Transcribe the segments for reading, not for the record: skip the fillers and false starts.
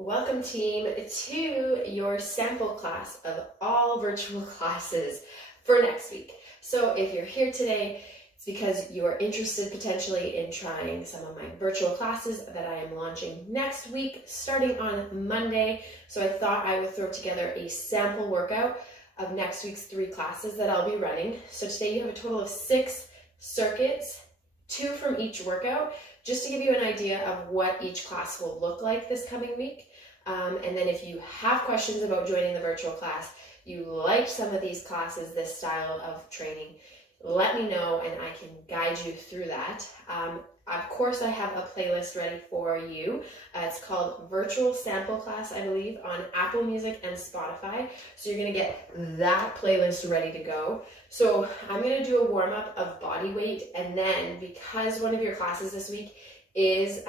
Welcome team to your sample class of all virtual classes for next week. So if you're here today, it's because you are interested potentially in trying some of my virtual classes that I am launching next week, starting on Monday. So I thought I would throw together a sample workout of next week's 3 classes that I'll be running. So today you have a total of 6 circuits, 2 from each workout, just to give you an idea of what each class will look like this coming week. And then if you have questions about joining the virtual class, you like some of these classes, this style of training, let me know and I can guide you through that. Of course, I have a playlist ready for you. It's called Virtual Sample Class, I believe, on Apple Music and Spotify. So you're going to get that playlist ready to go. So I'm going to do a warm-up of body weight, and then because one of your classes this week is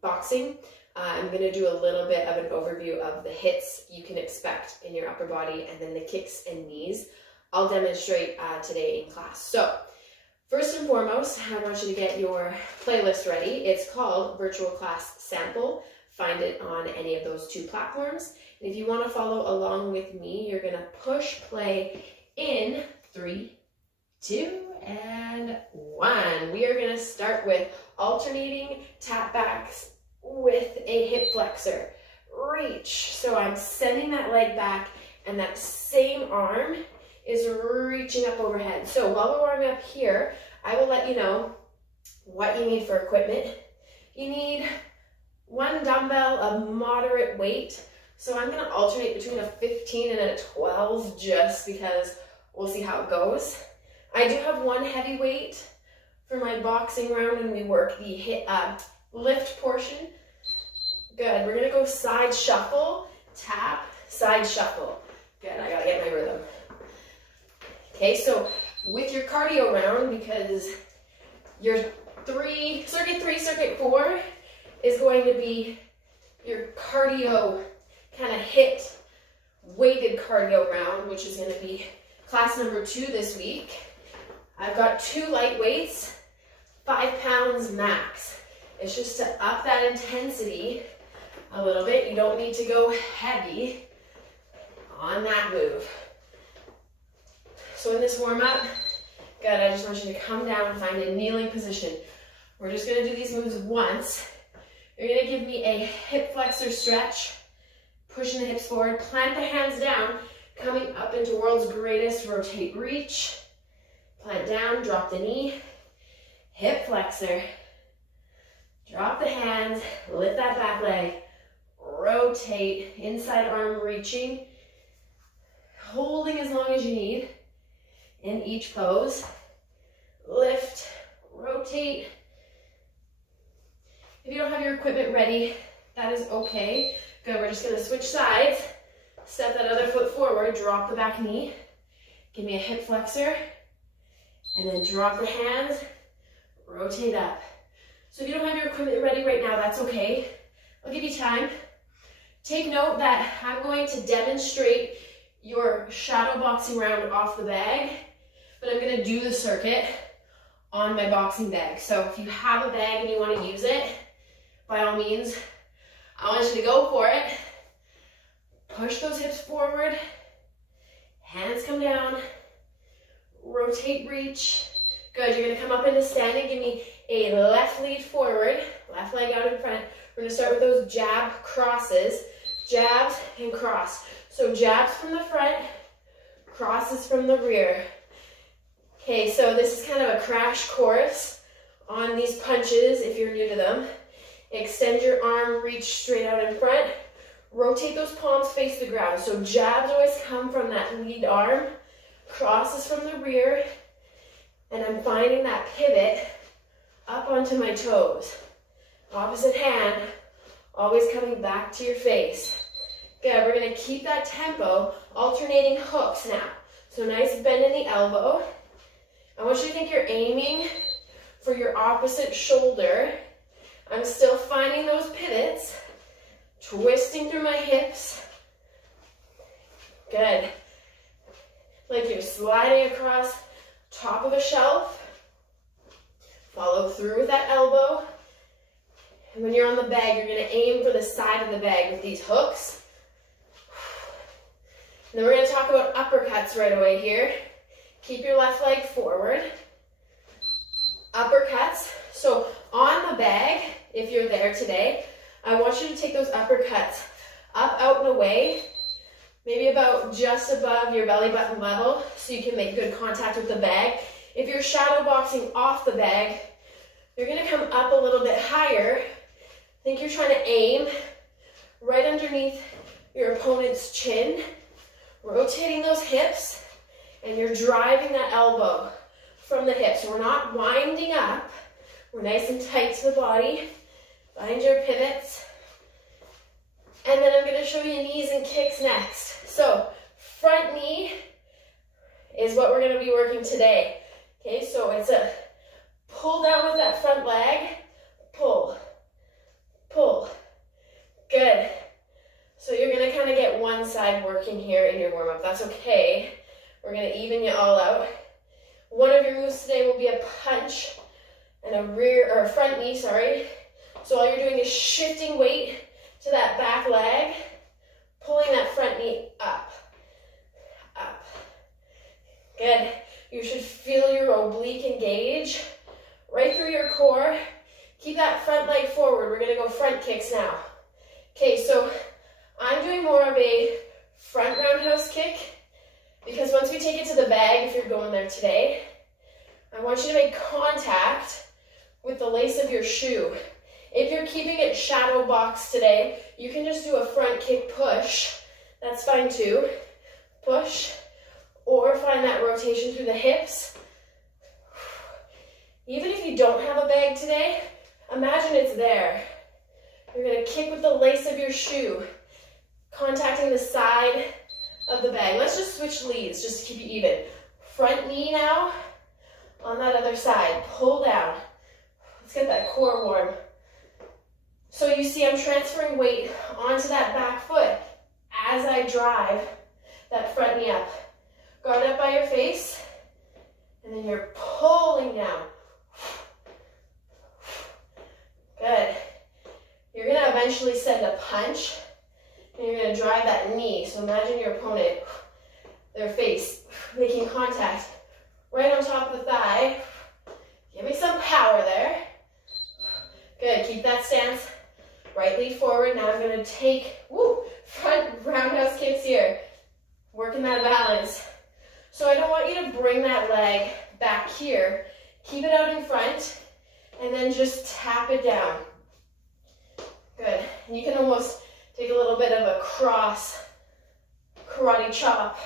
boxing, I'm going to do a little bit of an overview of the hits you can expect in your upper body and then the kicks and knees. I'll demonstrate today in class. So first and foremost, I want you to get your playlist ready. It's called Virtual Class Sample. Find it on any of those 2 platforms. And if you want to follow along with me, you're going to push play in 3, 2, and 1. We are going to start with alternating tap backs with a hip flexor. Reach. So I'm sending that leg back and that same arm is reaching up overhead. So while we're warming up here, I will let you know what you need for equipment. You need 1 dumbbell of moderate weight. So I'm going to alternate between a 15 and a 12 just because we'll see how it goes. I do have 1 heavy weight for my boxing round and we work the lift portion. Good. We're going to go side shuffle, tap, side shuffle. Good. I got to get my rhythm. Okay, so with your cardio round, because your circuit 3, circuit 4 is going to be your cardio kind of HIIT weighted cardio round, which is going to be class number 2 this week. I've got 2 light weights, 5 pounds max. It's just to up that intensity a little bit. You don't need to go heavy on that move. So in this warm up, good, I just want you to come down and find a kneeling position. We're just going to do these moves once. You're going to give me a hip flexor stretch, pushing the hips forward, plant the hands down, coming up into world's greatest, rotate, reach, plant down, drop the knee, hip flexor, drop the hands, lift that back leg, rotate, inside arm reaching, holding as long as you need in each pose, lift, rotate. If you don't have your equipment ready, that is okay. Good, we're just gonna switch sides, step that other foot forward, drop the back knee, give me a hip flexor, and then drop the hands, rotate up. So if you don't have your equipment ready right now, that's okay. I'll give you time. Take note that I'm going to demonstrate your shadow boxing round off the bag, but I'm going to do the circuit on my boxing bag. So if you have a bag and you want to use it, by all means, I want you to go for it. Push those hips forward, hands come down, rotate, reach. Good, you're going to come up into standing. Give me a left lead forward, left leg out in front. We're going to start with those jab crosses, jabs and cross. So jabs from the front, crosses from the rear. Okay, so this is kind of a crash course on these punches if you're new to them. Extend your arm, reach straight out in front. Rotate those palms, face the ground. So jabs always come from that lead arm, crosses from the rear, and I'm finding that pivot up onto my toes. Opposite hand, always coming back to your face. Good, we're going to keep that tempo, alternating hooks now. So nice bend in the elbow. I want you to think you're aiming for your opposite shoulder. I'm still finding those pivots, twisting through my hips. Good. Like you're sliding across top of a shelf. Follow through with that elbow. And when you're on the bag, you're going to aim for the side of the bag with these hooks. And then we're going to talk about uppercuts right away here. Keep your left leg forward. Uppercuts. So on the bag, if you're there today, I want you to take those uppercuts up, out, and away, maybe about just above your belly button level so you can make good contact with the bag. If you're shadow boxing off the bag, you're going to come up a little bit higher. I think you're trying to aim right underneath your opponent's chin, rotating those hips, and you're driving that elbow from the hips. So we're not winding up. We're nice and tight to the body. Find your pivots. And then I'm going to show you knees and kicks next. So front knee is what we're going to be working today. Okay, so it's a pull down with that front leg, pull, pull. Good. So you're going to kind of get one side working here in your warm-up. That's okay. We're going to even you all out. One of your moves today will be a punch and a front knee, sorry. So all you're doing is shifting weight to that back leg, pulling that front knee up, up. Good. You should feel your oblique engage right through your core. Keep that front leg forward. We're going to go front kicks now. Okay, so I'm doing more of a front roundhouse kick because once we take it to the bag, if you're going there today, I want you to make contact with the lace of your shoe. If you're keeping it shadow box today, you can just do a front kick push. That's fine too. Push, or find that rotation through the hips. Even if you don't have a bag today, imagine it's there. You're going to kick with the lace of your shoe, contacting the side of the bag. Let's just switch leads just to keep it even. Front knee now on that other side. Pull down. Let's get that core warm. So you see I'm transferring weight onto that back foot as I drive that front knee up. Guard up by your face, and then you're pulling down. Good. You're going to eventually send a punch, and you're going to drive that knee. So imagine your opponent, their face, making contact right on top of the thigh. Give me some power there. Good. Keep that stance. Right lead forward. Now I'm going to take front roundhouse kicks here. Working that balance. So I don't want you to bring that leg back here. Keep it out in front and then just tap it down. Good. And you can almost take a little bit of a cross karate chop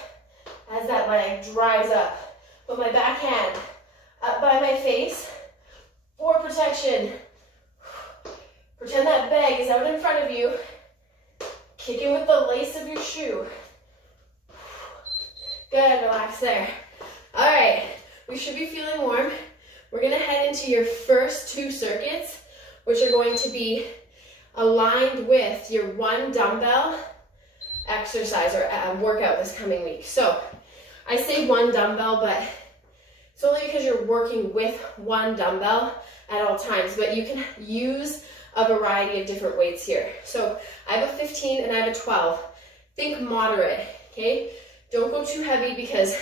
as that leg drives up. Put my back hand up by my face for protection. Pretend that bag is out in front of you. Kicking with the lace of your shoe. Good, relax there. All right, we should be feeling warm. We're gonna head into your first 2 circuits, which are going to be aligned with your 1 dumbbell exercise or workout this coming week. So I say 1 dumbbell, but it's only because you're working with 1 dumbbell at all times, but you can use a variety of different weights here. So I have a 15 and I have a 12. Think moderate, okay? Don't go too heavy because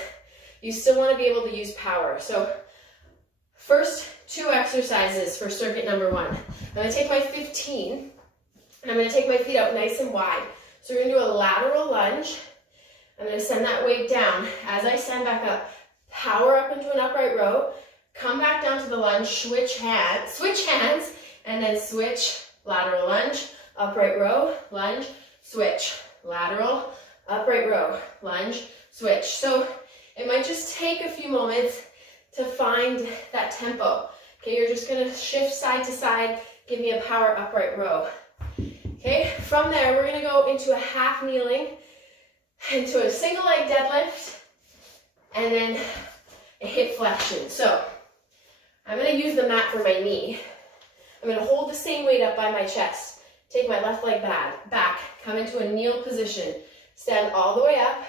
you still want to be able to use power. So first 2 exercises for circuit number 1. I'm going to take my 15 and I'm going to take my feet out nice and wide. So we're going to do a lateral lunge. I'm going to send that weight down. As I stand back up, power up into an upright row, come back down to the lunge, switch hands, and then switch, lateral lunge, upright row, lunge, switch, lateral, upright row, lunge, switch. So it might just take a few moments to find that tempo. Okay, you're just gonna shift side to side, give me a power upright row. Okay, from there, we're gonna go into a half kneeling, into a single leg deadlift, and then a hip flexion. So I'm gonna use the mat for my knee. I'm gonna hold the same weight up by my chest. Take my left leg back, come into a kneel position. Stand all the way up,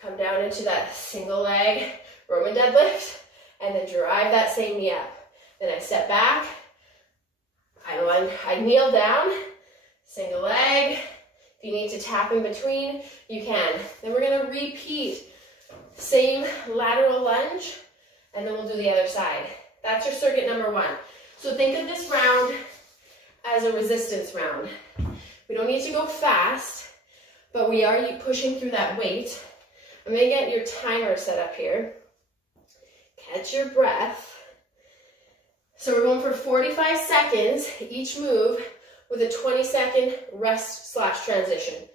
come down into that single leg Roman deadlift, and then drive that same knee up. Then I step back, I Again, I kneel down, single leg. If you need to tap in between, you can. Then we're gonna repeat, same lateral lunge, and then we'll do the other side. That's your circuit number 1. So think of this round as a resistance round. We don't need to go fast, but we are pushing through that weight. I'm gonna get your timer set up here. Catch your breath. So we're going for 45 seconds, each move, with a 20-second rest/transition.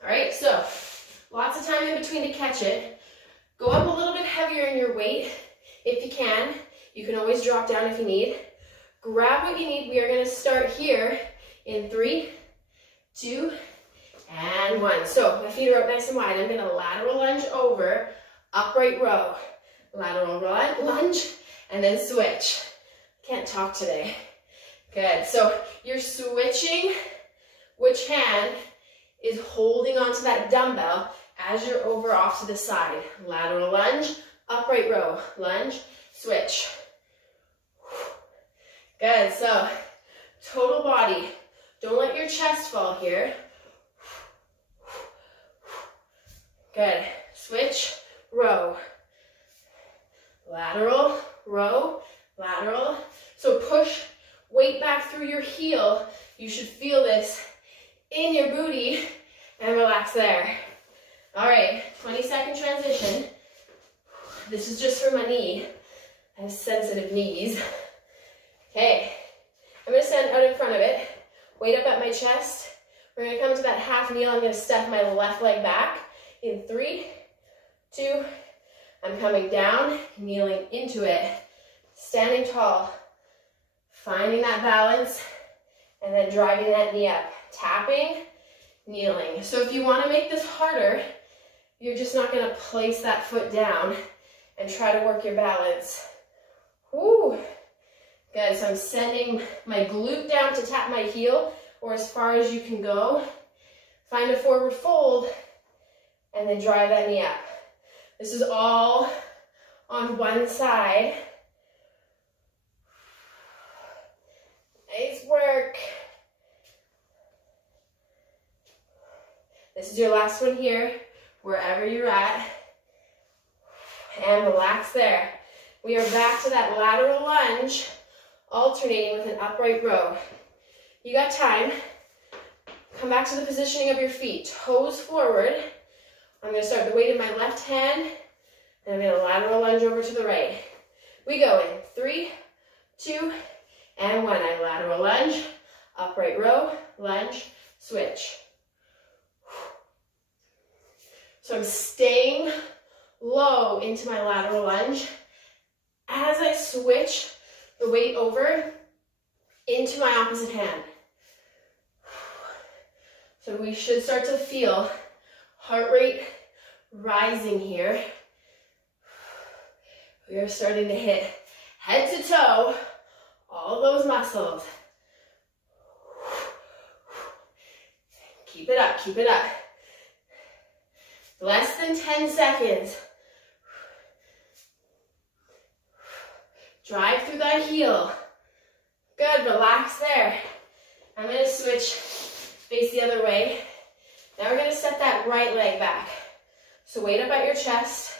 All right, so lots of time in between to catch it. Go up a little bit heavier in your weight if you can. You can always drop down if you need. Grab what you need. We are going to start here in 3, 2, and 1. So my feet are up nice and wide. I'm going to lateral lunge over, upright row, lateral lunge, and then switch. Can't talk today. Good. So you're switching which hand is holding onto that dumbbell as you're over off to the side. Lateral lunge, upright row, lunge, switch. Good. So total body. Don't let your chest fall here. Good. Switch, row. Lateral, row, lateral. So push weight back through your heel. You should feel this in your booty and relax there. All right, 20-second transition. This is just for my knee. I have sensitive knees. Okay, I'm gonna stand out in front of it, weight up at my chest. We're gonna come to that half kneel. I'm gonna step my left leg back in 3, 2, I'm coming down, kneeling into it, standing tall, finding that balance, and then driving that knee up, tapping, kneeling. So if you want to make this harder, you're just not going to place that foot down and try to work your balance. Woo! Good, so I'm sending my glute down to tap my heel, or as far as you can go. Find a forward fold, and then drive that knee up. This is all on one side. Nice work. This is your last one here, wherever you're at. And relax there. We are back to that lateral lunge, alternating with an upright row. You got time. Come back to the positioning of your feet. Toes forward. I'm going to start the weight in my left hand, and I'm going to lateral lunge over to the right. We go in 3, 2, and 1. I lateral lunge, upright row, lunge, switch. So I'm staying low into my lateral lunge as I switch the weight over into my opposite hand. So we should start to feel heart rate rising here. We are starting to hit head to toe, all those muscles. Keep it up, keep it up. Less than 10 seconds. Drive through that heel. Good, relax there. I'm going to switch, face the other way. Now we're going to set that right leg back. So weight up at your chest.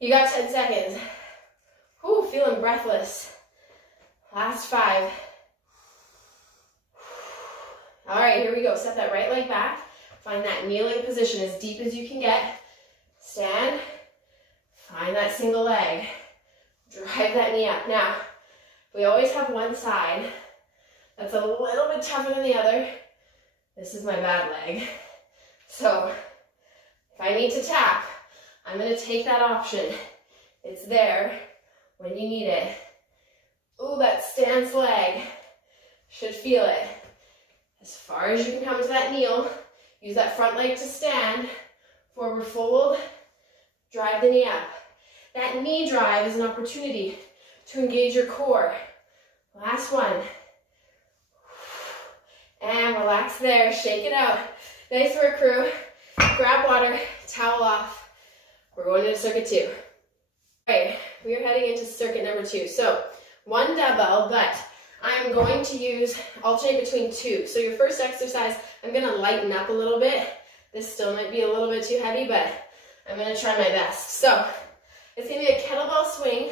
You got 10 seconds. Whew, feeling breathless. Last 5. All right, here we go. Set that right leg back. Find that kneeling position as deep as you can get. Stand. Find that single leg. Drive that knee up. Now, we always have one side that's a little bit tougher than the other. This is my bad leg. So, if I need to tap, I'm going to take that option. It's there when you need it. Ooh, that stance leg. Should feel it. As far as you can come to that kneel, use that front leg to stand. Forward fold. Drive the knee up. That knee drive is an opportunity to engage your core. Last one. And relax there. Shake it out. Nice work, crew. Grab water, towel off. We're going into circuit 2. All right, we are heading into circuit number 2. So, one dumbbell, but I'm going to alternate between two. So your first exercise, I'm gonna lighten up a little bit. This still might be a little bit too heavy, but I'm gonna try my best. So it's gonna be a kettlebell swing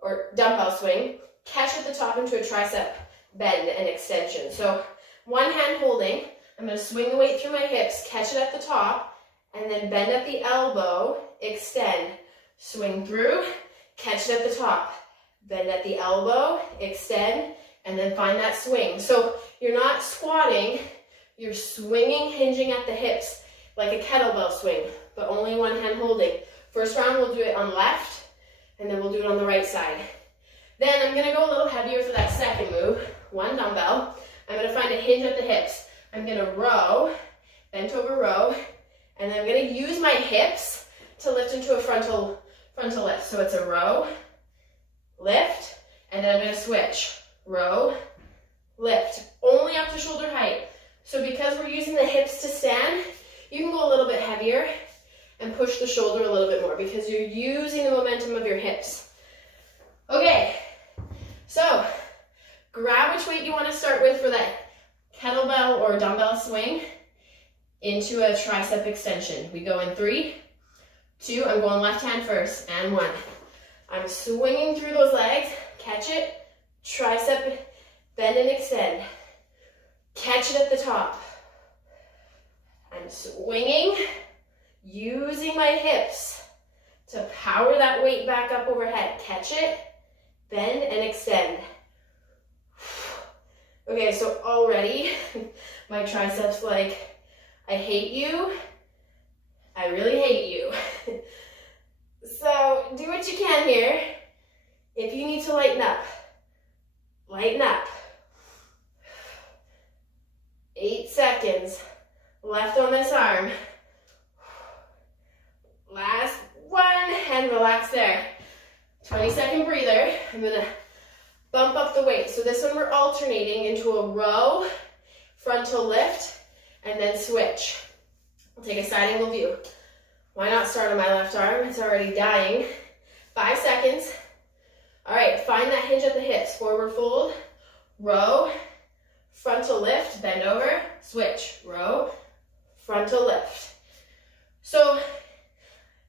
or dumbbell swing, catch at the top into a tricep bend and extension. So one hand holding, I'm gonna swing the weight through my hips, catch it at the top, and then bend at the elbow, extend, swing through, catch it at the top, bend at the elbow, extend, and then find that swing. So you're not squatting, you're swinging, hinging at the hips like a kettlebell swing, but only one hand holding. First round, we'll do it on left, and then we'll do it on the right side. Then I'm gonna go a little heavier for that second move. One dumbbell. I'm gonna find a hinge at the hips. I'm gonna row, bent over row, and then I'm gonna use my hips to lift into a frontal lift. So it's a row, lift, and then I'm gonna switch. Row, lift, only up to shoulder height. So because we're using the hips to stand, you can go a little bit heavier and push the shoulder a little bit more because you're using the momentum of your hips. Okay, so grab which weight you want to start with for that kettlebell or dumbbell swing into a tricep extension. We go in 3, 2, I'm going left hand first, and 1. I'm swinging through those legs, catch it, tricep, bend and extend. Catch it at the top. I'm swinging, using my hips to power that weight back up overhead. Catch it, bend and extend. Okay, so already my triceps like, I hate you. I really hate you. So do what you can here. If you need to lighten up, lighten up. 8 seconds left on this arm. Last one, and relax there. 20-second breather. I'm gonna bump up the weight. So this one we're alternating into a row, frontal lift, and then switch. I'll take a side angle view. Why not start on my left arm? It's already dying. 5 seconds. All right, find that hinge at the hips. Forward fold, row, frontal lift, bend over, switch, row, frontal lift. So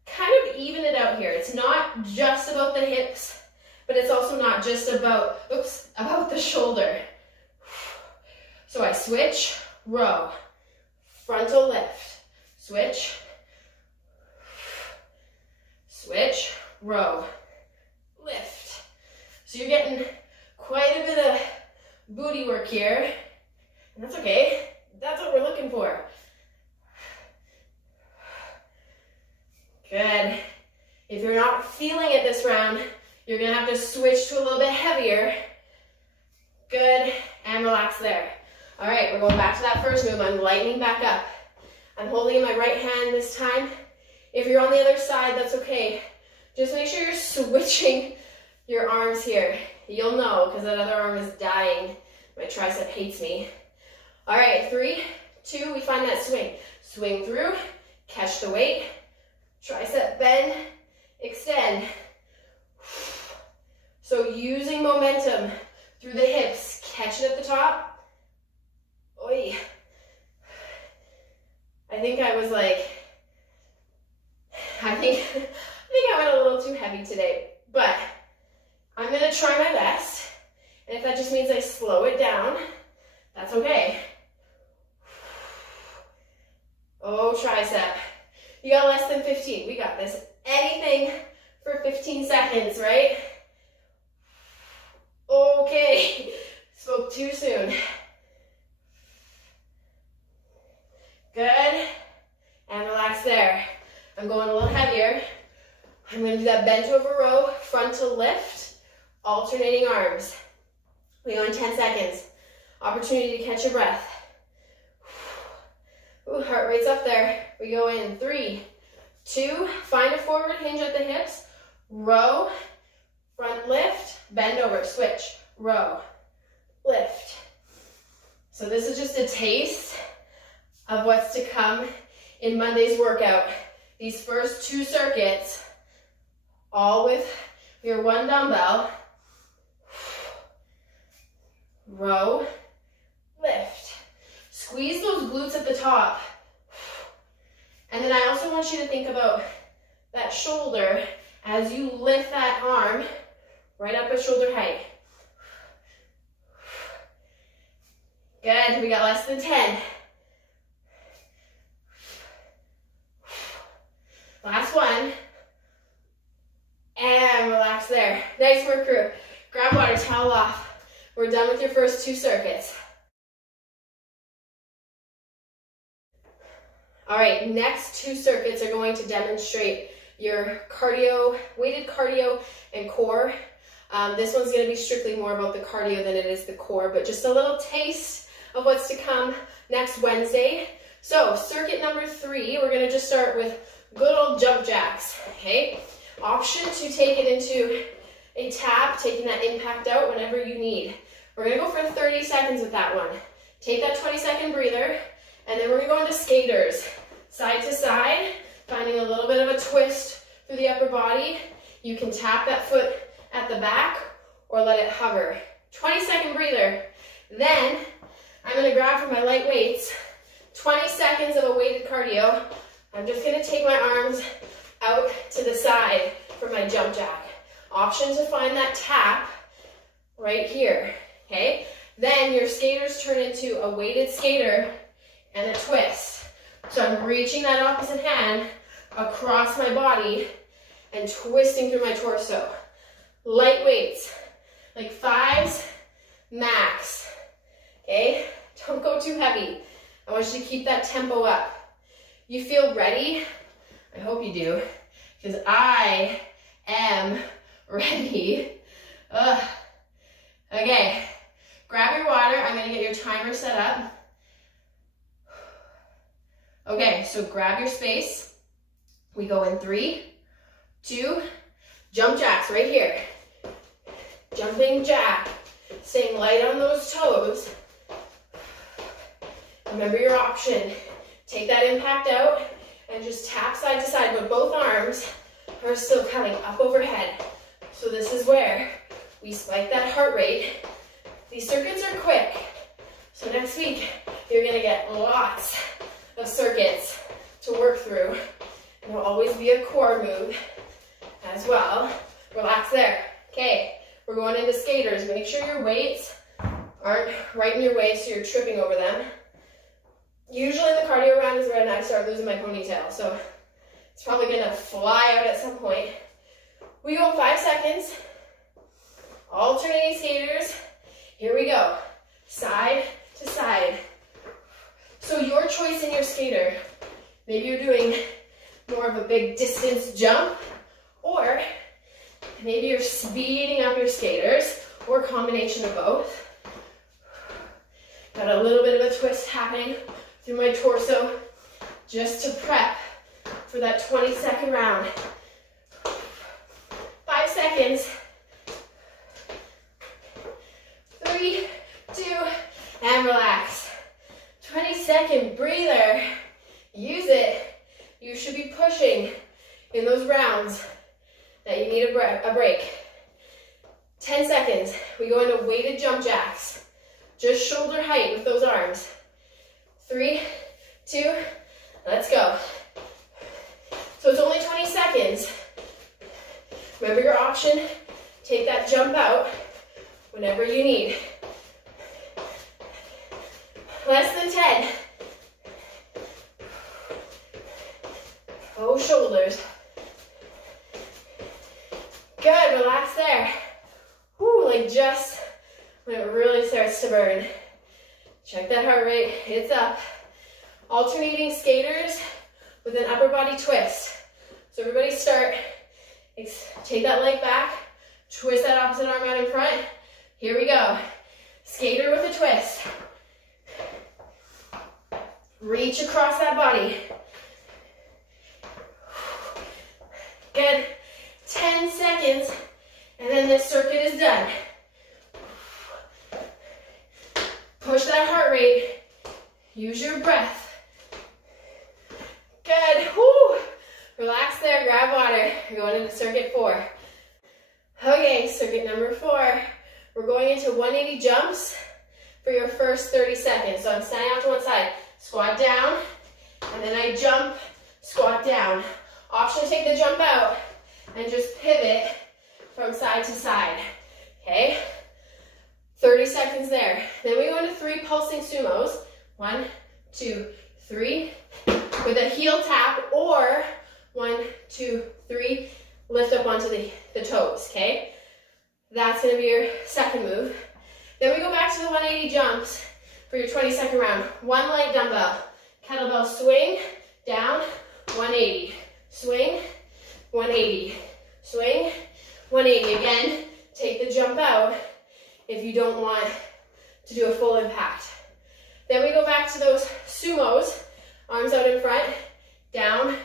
kind of even it out here. It's not just about the hips, but it's also not just about, about the shoulder. So I switch, row, frontal lift, switch, switch, row, lift. So you're getting quite a bit of booty work here, and that's okay. That's what we're looking for. Good. If you're not feeling it this round, you're gonna have to switch to a little bit heavier. Good, and relax there. All right, we're going back to that first move. I'm lightening back up. I'm holding in my right hand this time. If you're on the other side, that's okay. Just make sure you're switching your arms here. You'll know, because that other arm is dying. My tricep hates me. All right, 3, 2, we find that swing. Swing through, catch the weight, tricep bend, extend. So using momentum through the hips, catch it at the top. Oi. I think I was like, I think I went a little too heavy today, but I'm gonna try my best. And if that just means I slow it down, that's okay. Oh, tricep. You got less than 15. We got this. Anything for 15 seconds, right? Okay. Spoke too soon. Good. And relax there. I'm going a little heavier. I'm going to do that bent over row, frontal lift, alternating arms. We go in 10 seconds. Opportunity to catch your breath. Ooh, heart rate's up there. We go in 3, 2, find a forward hinge at the hips, row, front lift, bend over, switch, row, lift. So this is just a taste of what's to come in Monday's workout. These first 2 circuits, all with your 1 dumbbell. row, lift. Squeeze those glutes at the top. And then I also want you to think about that shoulder as you lift that arm right up at shoulder height. Good, we got less than 10. Last one. And relax there. Nice work, crew. Grab water, towel off. We're done with your first 2 circuits. All right, next 2 circuits are going to demonstrate your cardio, weighted cardio and core. This one's going to be strictly more about the cardio than it is the core, but just a little taste of what's to come next Wednesday. So circuit number 3, we're going to just start with good old jump jacks, okay? Option to take it into a tap, taking that impact out whenever you need. We're going to go for 30 seconds with that one. Take that 20-second breather, and then we're going to go into skaters. Side to side, finding a little bit of a twist through the upper body. You can tap that foot at the back or let it hover. 20-second breather. Then I'm going to grab for my light weights, 20 seconds of a weighted cardio. I'm just going to take my arms out to the side for my jump jack. Option to find that tap right here, okay? Then your skaters turn into a weighted skater and a twist. So I'm reaching that opposite hand across my body and twisting through my torso. Light weights, like 5s max, okay? Don't go too heavy. I want you to keep that tempo up. You feel ready? I hope you do, because I am ready. Okay, grab your water. I'm going to get your timer set up. Okay, so grab your space. We go in 3, 2, jump jacks right here. Jumping jack, staying light on those toes. Remember your option. Take that impact out and just tap side to side, but both arms are still coming up overhead. So this is where we spike that heart rate. These circuits are quick. So next week, you're gonna get lots of circuits to work through. And there'll always be a core move as well. Relax there. Okay, we're going into skaters. Make sure your weights aren't right in your way so you're tripping over them. Usually the cardio round is when I start losing my ponytail, so it's probably gonna fly out at some point. We go 5 seconds. Alternating skaters. Here we go. Side to side. So your choice in your skater. Maybe you're doing more of a big distance jump, or maybe you're speeding up your skaters, or a combination of both. Got a little bit of a twist happening through my torso just to prep for that 20-second round. 5 seconds. 3, 2, and relax. 20-second breather. Use it. You should be pushing in those rounds that you need a break. 10 seconds. We go into weighted jump jacks. Just shoulder height with those arms. 3, 2, let's go. So it's only 20 seconds. Remember your option. Take that jump out whenever you need. Less than 10. Oh, shoulders. Good, relax there. Whew, like just when it really starts to burn. Check that heart rate, it's up. Alternating skaters with an upper body twist. So everybody start, take that leg back, twist that opposite arm out in front. Here we go. Skater with a twist. Reach across that body. Good. 10 seconds, and then this circuit is done. Push that heart rate. Use your breath. Good. Woo. Relax there. Grab water. We're going into circuit 4. Okay, circuit number 4. We're going into 180 jumps for your first 30 seconds. So I'm standing out to one side, squat down, and then I jump, squat down. Option to take the jump out and just pivot from side to side, okay? 30 seconds there. Then we go into 3 pulsing sumos. 1, 2, 3, with a heel tap, or 1, 2, 3, lift up onto the toes, okay? That's gonna be your second move. Then we go back to the 180 jumps for your 20-second round. 1 light dumbbell, kettlebell swing, down, 180, swing, 180, swing, 180. Again, take the jump out if you don't want to do a full impact. Then we go back to those sumos, arms out in front, down,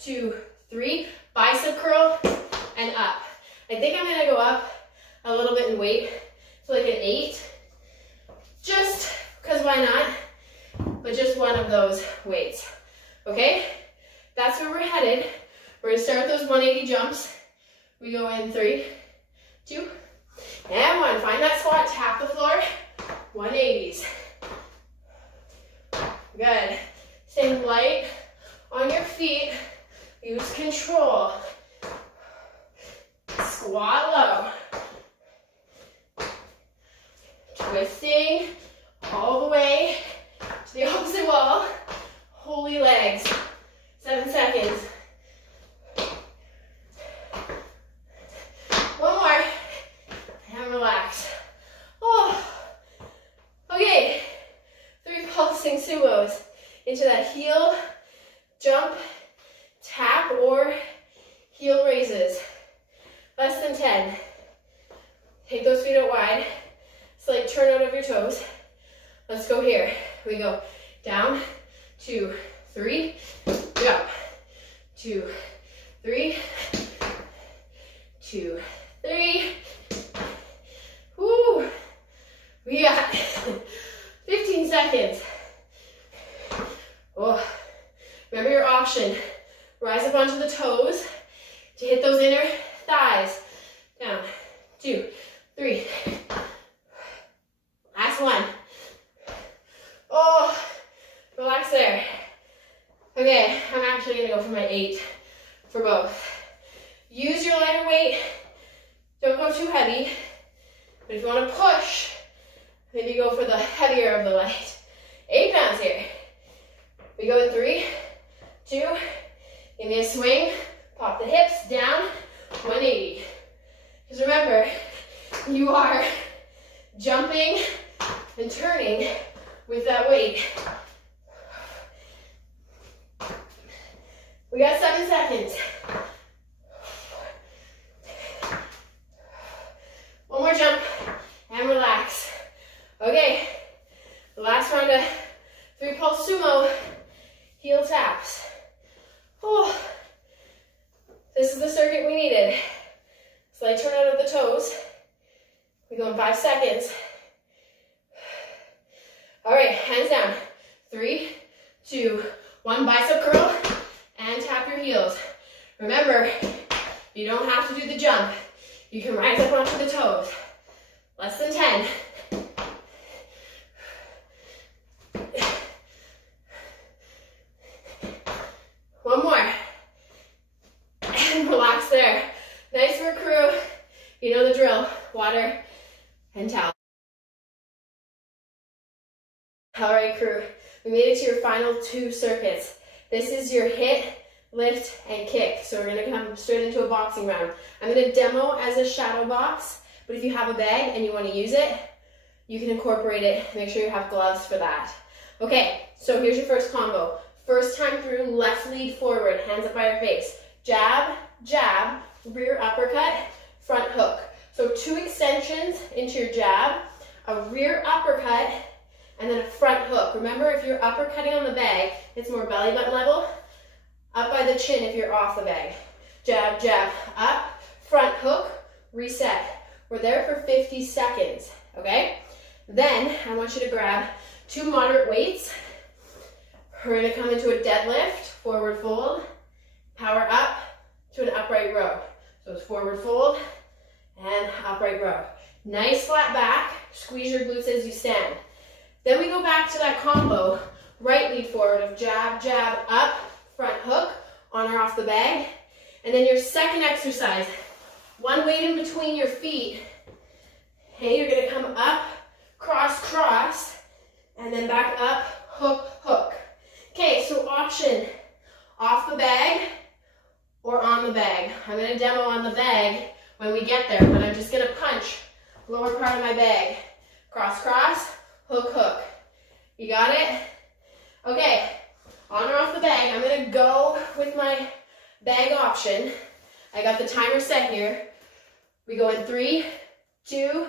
2, 3, bicep curl, and up. I think I'm gonna go up a little bit in weight to like an 8, just because why not, but just one of those weights, okay? That's where we're headed. We're gonna start with those 180 jumps. We go in 3, 2, and 1. Find that squat, tap the floor, 180s. Good. Stay light on your feet. Use control. Squat low. Twisting all the way to the opposite wall. Holy legs. 7 seconds. One more. And relax. Oh. Okay. 3 pulsing sumos into that heel, jump, tap, or heel raises. Less than 10. Take those feet out wide. Slight turn out of your toes. Let's go here. We go down, 2, 3, jump, 2, 3, 2, 3. Woo! We got 15 seconds. Oh. Remember your option. Rise up onto the toes to hit those inner thighs. Down, 2, 3. Last one. Oh, relax there. Okay, I'm actually gonna go for my 8 for both. Use your lighter weight. Don't go too heavy. But if you wanna push, maybe go for the heavier of the light. 8 pounds here. We go in 3, 2, give me a swing, pop the hips down, 180. Because remember, you are jumping and turning with that weight. We got 7 seconds. One more jump and relax. Okay, the last round of 3 pulse sumo, heel taps. Oh, this is the circuit we needed. Slight turn out of the toes. We go in 5 seconds. All right, hands down. 3, 2, 1, bicep curl, and tap your heels. Remember, you don't have to do the jump. You can rise up onto the toes. Less than 10. One more. And relax there. Nice work, crew. You know the drill. Water and towel. All right, crew. We made it to your final 2 circuits. This is your HIIT, lift, and kick. So we're going to come straight into a boxing round. I'm going to demo as a shadow box, but if you have a bag and you want to use it, you can incorporate it. Make sure you have gloves for that. Okay, so here's your first combo. First time through, left lead forward, hands up by your face. Jab, jab, rear uppercut, front hook. So 2 extensions into your jab, a rear uppercut, and then a front hook. Remember, if you're uppercutting on the bag, it's more belly button level. Up by the chin if you're off the bag. Jab, jab, up, front hook, reset. We're there for 50 seconds, okay? Then I want you to grab 2 moderate weights. We're gonna come into a deadlift, forward fold, power up to an upright row. So it's forward fold and upright row. Nice flat back, squeeze your glutes as you stand. Then we go back to that combo, right lead forward of jab, jab, up, front hook, on or off the bag. And then your second exercise, one weight in between your feet. Okay, you're gonna come up, cross, cross, and then back up, hook, hook. Okay, so option, off the bag or on the bag. I'm gonna demo on the bag when we get there, but I'm just gonna punch lower part of my bag. Cross, cross, hook, hook. You got it? Okay, on or off the bag, I'm gonna go with my bag option. I got the timer set here. We go in 3, 2,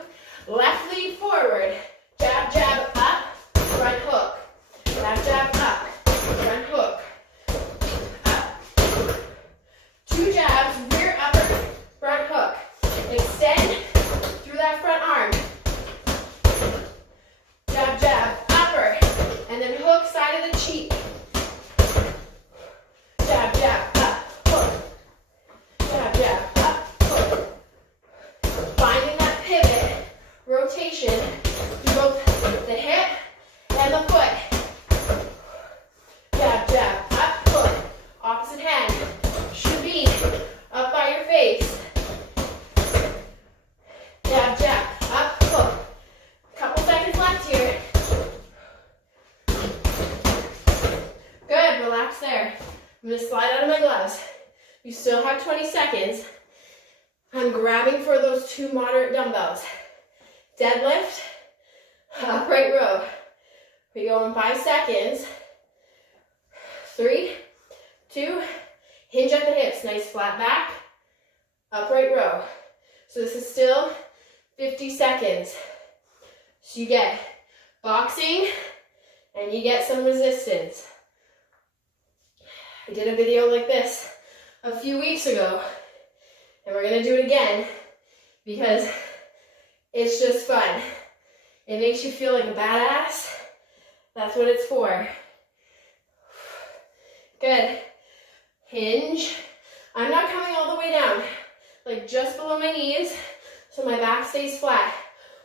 left lead forward. Jab, jab, up, front hook. Jab, jab, up, front hook. Up. 2 jabs, rear upper, front hook. Extend through that front arm. Jab, jab, upper, and then hook side of the cheek. Jab, jab, up, hook. Jab, jab, up, hook. Finding that pivot, rotation through both the hip and the foot. Jab, jab, up, hook. Opposite hand should be up by your face. Jab, jab, up, hook. Couple seconds left here. Good, relax there. I'm gonna slide out of my gloves. You still have 20 seconds. I'm grabbing for those 2 moderate dumbbells. Deadlift, upright row. We go in 5 seconds. 3, 2, hinge at the hips, nice flat back, upright row. So this is still 50 seconds. So you get boxing and you get some resistance. I did a video like this a few weeks ago, and we're gonna do it again because it's just fun. It makes you feel like a badass. That's what it's for. Good. Hinge. I'm not coming all the way down, like just below my knees, so my back stays flat.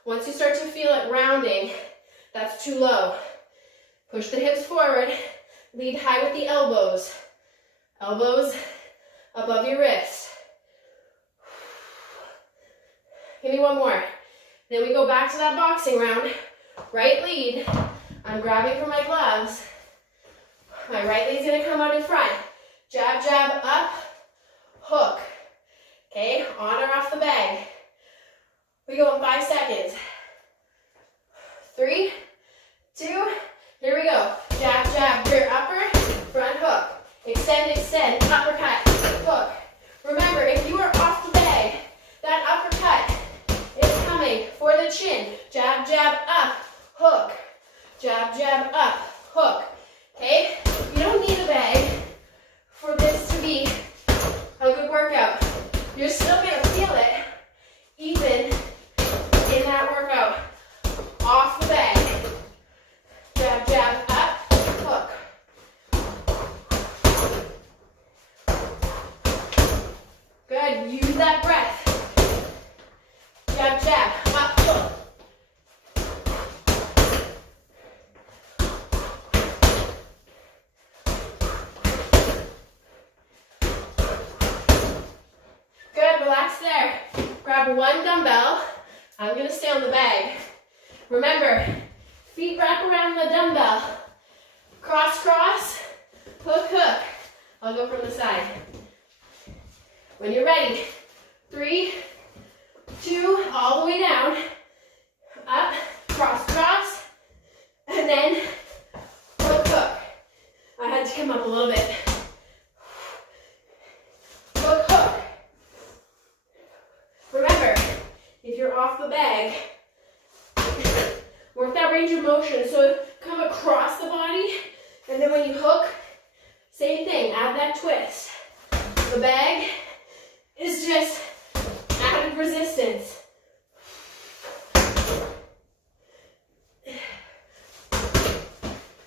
Once you start to feel it rounding, that's too low. Push the hips forward, lead high with the elbows. Elbows above your wrists. Give me one more. Then we go back to that boxing round. Right lead. I'm grabbing for my gloves. My right lead's gonna come out in front. Jab, jab, up, hook. Okay, on or off the bag. We go in 5 seconds. 3, 2, here we go. Jab, jab, rear upper, front hook. Extend, extend, uppercut, hook. Remember, if you are off the bag, that uppercut is coming for the chin. Jab, jab, up, hook. Jab, jab, up, hook. Okay? You don't need a bag for this to be a good workout. You're still going to feel it, even in that workout. Off the bag. Jab, jab, up, hook. Good. Use that breath. Jab, jab, up, hook. Good. Relax there. Grab 1 dumbbell. I'm going to stay on the bag. Remember, feet wrap around the dumbbell. Cross, cross, hook, hook. I'll go from the side. When you're ready, 3, 2, all the way down, up, cross, cross, and then hook, hook. I had to come up a little bit. Hook, hook. Remember, if you're off the bag, work that range of motion. So come across the body, and then when you hook, same thing, add that twist. The bag is just added resistance.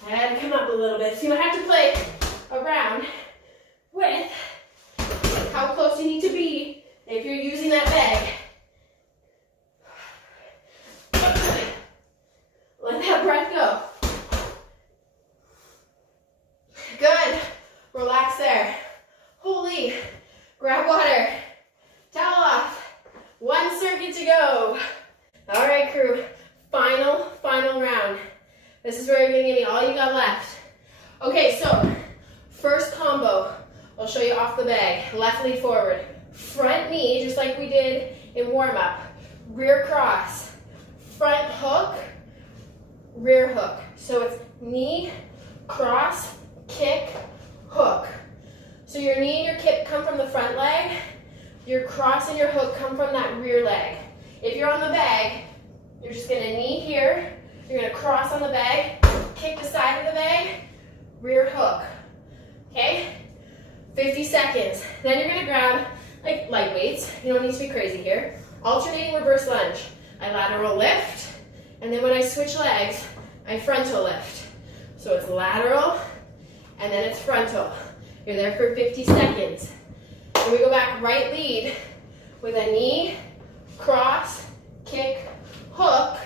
I had to come up a little bit. So you have to play around with how close you need to be if you're using that bag. Let that breath go. crew. Final round. This is where you're gonna give me all you got left. Okay, so first combo. I'll show you off the bag. Left lead forward. Front knee, just like we did in warm-up. Rear cross. Front hook, rear hook. So it's knee, cross, kick, hook. So your knee and your kick come from the front leg. Your cross and your hook come from that rear leg. If you're on the bag, you're just gonna knee here. You're gonna cross on the bag, kick the side of the bag, rear hook. Okay? 50 seconds. Then you're gonna grab like light weights. You don't need to be crazy here. Alternating reverse lunge. I lateral lift, and then when I switch legs, I frontal lift. So it's lateral, and then it's frontal. You're there for 50 seconds. Then we go back right lead with a knee, cross, kick, hook,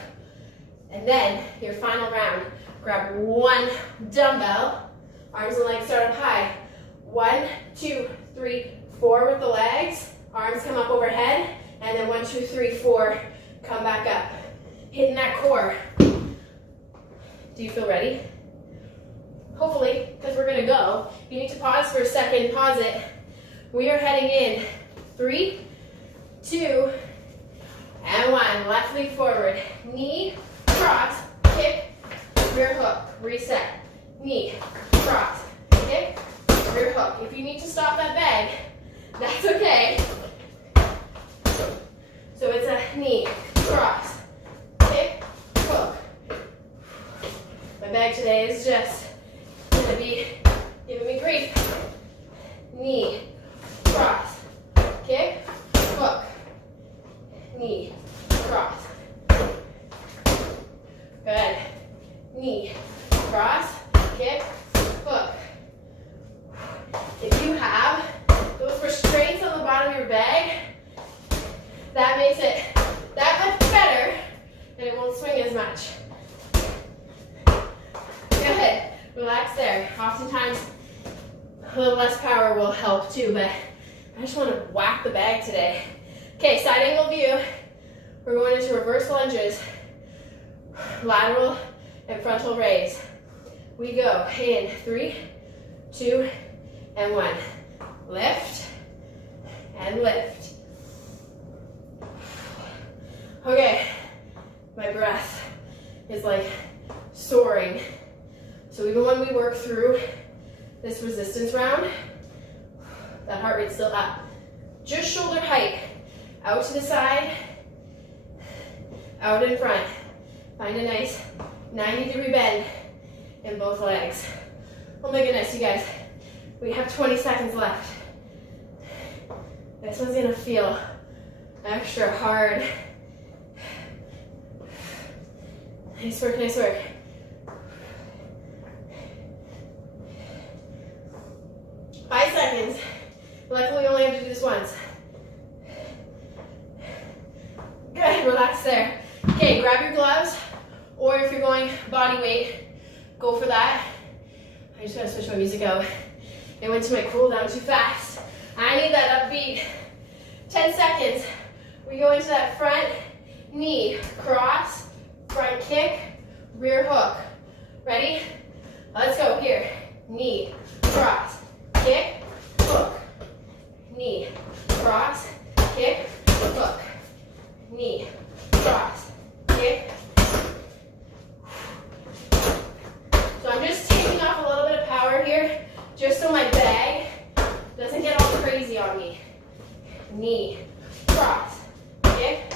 and then your final round. Grab one dumbbell, arms and legs start up high. 1, 2, 3, 4 with the legs, arms come up overhead, and then 1, 2, 3, 4, come back up. Hitting that core. Do you feel ready? Hopefully, because we're gonna go. You need to pause for a second, pause it. We are heading in. 3, 2, and 1. Left leg forward. Knee, cross, kick, rear hook, reset. Knee, cross, kick, rear hook. If you need to stop that bag, that's okay. So it's a knee, cross, kick, hook. My bag today is just gonna be giving me grief. Knee, cross, kick, hook. Knee, cross. Good. Knee, cross, kick, hook. If you have those restraints on the bottom of your bag, that makes it that much better, and it won't swing as much. Good. Relax there. Oftentimes, a little less power will help too, but I just want to whack the bag today. Okay, side angle view. We're going into reverse lunges, lateral and frontal raise. We go in 3, 2, and 1. Lift and lift. Okay, my breath is like soaring. So even when we work through this resistance round, that heart rate's still up. Just shoulder height, out to the side, out in front. Find a nice 90-degree bend in both legs. Oh my goodness, you guys, we have 20 seconds left. This one's gonna feel extra hard. Nice work, nice work. Five seconds. Luckily, we only have to do this once. Good, relax there. Okay, grab your gloves, or if you're going body weight, go for that. I just gotta switch my music out. It went to my cool down too fast. I need that upbeat. 10 seconds. We go into that front knee, cross, front kick, rear hook. Ready? Let's go here. Knee, cross, kick, hook. Knee, cross, kick, hook. Knee, cross, kick. So I'm just taking off a little bit of power here, just so my bag doesn't get all crazy on me. Knee, cross, kick.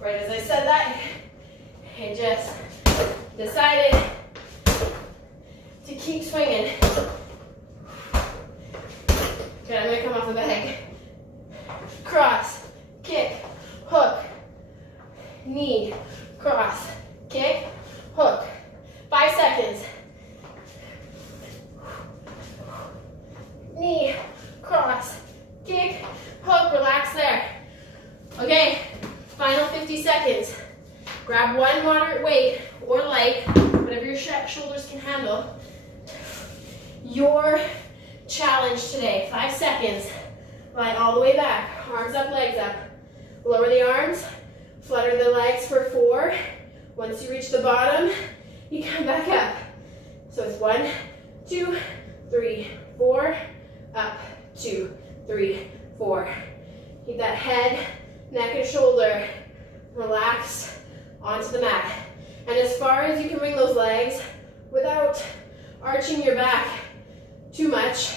Right as I said that, I just decided to keep swinging. Good, I'm gonna come off the bag. Cross, kick, hook. Knee, cross, kick, hook. 5 seconds. Knee, cross, kick, hook. Relax there. Okay, final 50 seconds. Grab one moderate weight or light, whatever your shoulders can handle. Your challenge today, 5 seconds. Lie all the way back, arms up, legs up. Lower the arms, Flutter the legs for 4. Once you reach the bottom, you come back up. So it's 1, 2, 3, 4, up, 2, 3, 4. Keep that head, neck, and shoulder relaxed onto the mat. And as far as you can bring those legs without arching your back too much.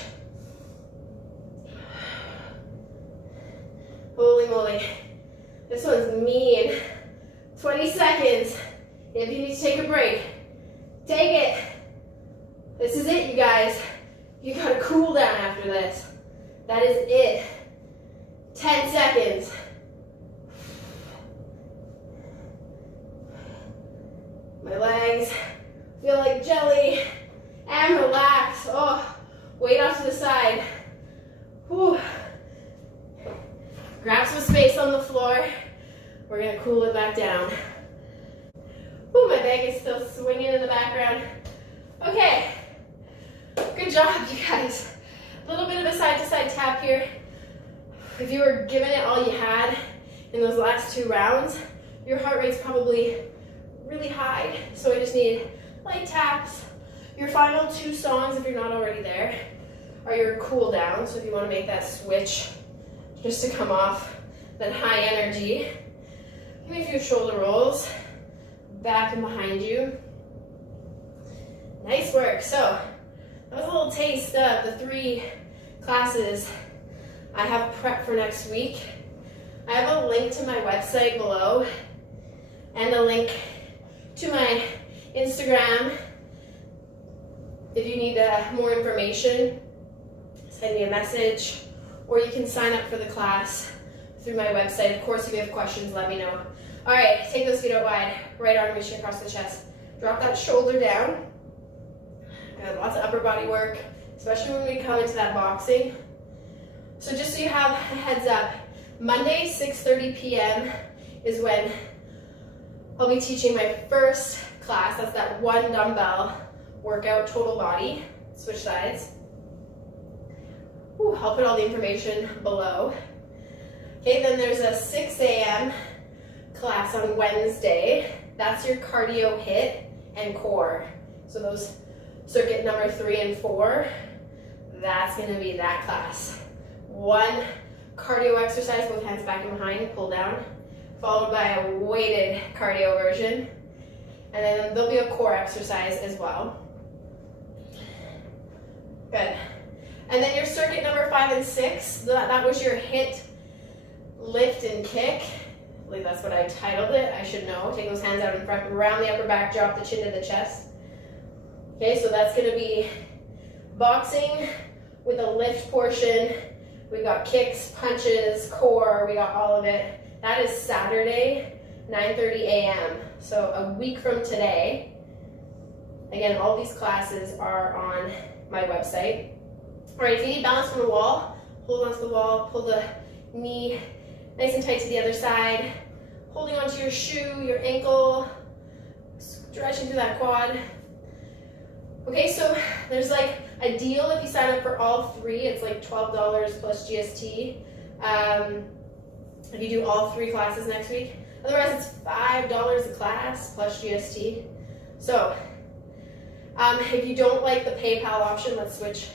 Holy moly. This one's mean. 20 seconds. If you need to take a break, take it. This is it, you guys. You gotta cool down after this. That is it. 10 seconds. My legs feel like jelly and relax. Oh, weight off to the side. Whew. Grab some space on the floor. We're gonna cool it back down. Ooh, my bag is still swinging in the background. Okay, good job, you guys. A little bit of a side-to-side tap here. If you were giving it all you had in those last 2 rounds, your heart rate's probably really high, so I just need light taps. Your final 2 songs, if you're not already there, are your cool down. So if you want to make that switch just to come off that high energy, give me a few shoulder rolls, back and behind you. Nice work. So that was a little taste of the 3 classes I have prepped for next week. I have a link to my website below and a link to my Instagram. If you need more information, send me a message, or you can sign up for the class through my website. Of course, if you have questions, let me know. All right, take those feet out wide, right arm reaching across the chest. Drop that shoulder down. Lots of upper body work, especially when we come into that boxing. So just so you have a heads up, Monday, 6:30 p.m. is when I'll be teaching my first class. That's that 1 dumbbell workout, total body. Switch sides. Ooh, I'll put all the information below. Okay, then there's a 6 a.m. class on Wednesday. That's your cardio HIIT and core. So those circuit number 3 and 4, that's gonna be that class. 1 cardio exercise, both hands back and behind, pull down, followed by a weighted cardio version. And then there'll be a core exercise as well. Good. And then your circuit number 5 and 6, that was your HIIT, lift and kick. I believe that's what I titled it. I should know. Take those hands out in front, around the upper back, drop the chin to the chest. Okay, so that's gonna be boxing with a lift portion. We've got kicks, punches, core, we got all of it. That is Saturday, 9:30 a.m. So a week from today. Again, all these classes are on my website. All right, if you need balance on the wall, hold onto the wall, pull the knee nice and tight to the other side, holding onto your shoe, your ankle, stretching through that quad. Okay, so there's like a deal if you sign up for all 3, it's like $12 plus GST. If you do all 3 classes next week. Otherwise, it's $5 a class plus GST. So, if you don't like the PayPal option, let's switch.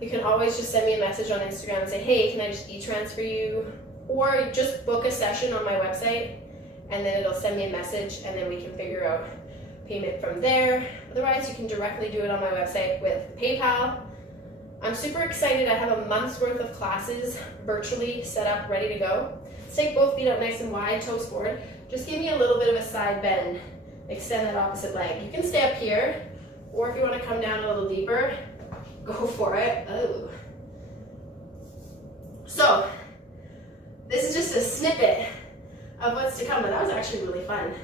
You can always just send me a message on Instagram and say, hey, can I just e-transfer you? Or just book a session on my website, and then it'll send me a message, and then we can figure out payment from there. Otherwise, you can directly do it on my website with PayPal. I'm super excited. I have a month's worth of classes virtually set up, ready to go. Let's take both feet up nice and wide, toes forward. Just give me a little bit of a side bend. Extend that opposite leg. You can stay up here, or if you want to come down a little deeper, go for it. Oh. So, this is just a snippet of what's to come, but that was actually really fun.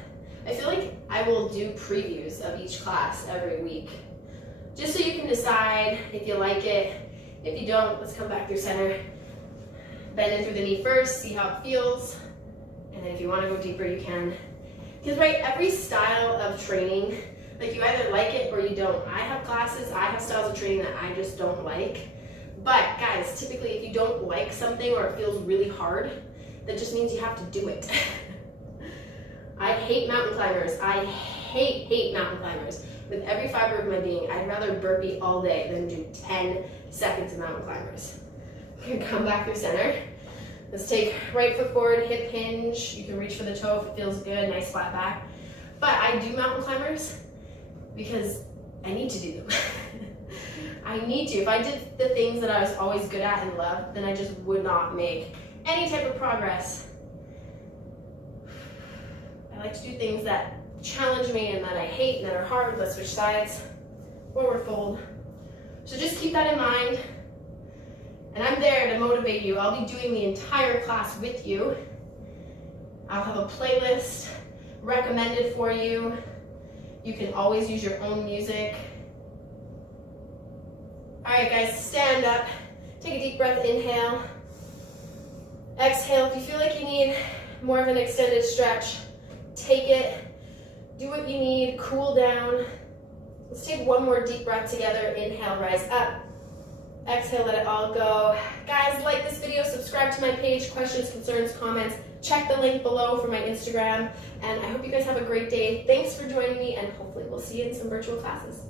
I feel like I will do previews of each class every week, just so you can decide if you like it. If you don't, let's come back through center. Bend in through the knee first, see how it feels, and then if you want to go deeper, you can. Because right, every style of training, like you either like it or you don't. I have classes, I have styles of training that I just don't like. But guys, typically if you don't like something or it feels really hard, that just means you have to do it. hate mountain climbers. I hate mountain climbers. With every fiber of my being, I'd rather burpee all day than do 10 seconds of mountain climbers. You can come back through center. Let's take right foot forward, hip hinge. You can reach for the toe if it feels good, nice flat back. But I do mountain climbers because I need to do them. I need to. If I did the things that I was always good at and loved, then I just would not make any type of progress. I like to do things that challenge me and that I hate and that are hard. Let's switch sides, forward fold. So just keep that in mind. And I'm there to motivate you. I'll be doing the entire class with you. I'll have a playlist recommended for you. You can always use your own music. All right, guys, stand up. Take a deep breath, inhale. Exhale. If you feel like you need more of an extended stretch, take it. Do what you need, cool down. Let's take one more deep breath together. Inhale, rise up. Exhale, let it all go. Guys, like this video, subscribe to my page, questions, concerns, comments. Check the link below for my Instagram. And I hope you guys have a great day. Thanks for joining me, and hopefully we'll see you in some virtual classes.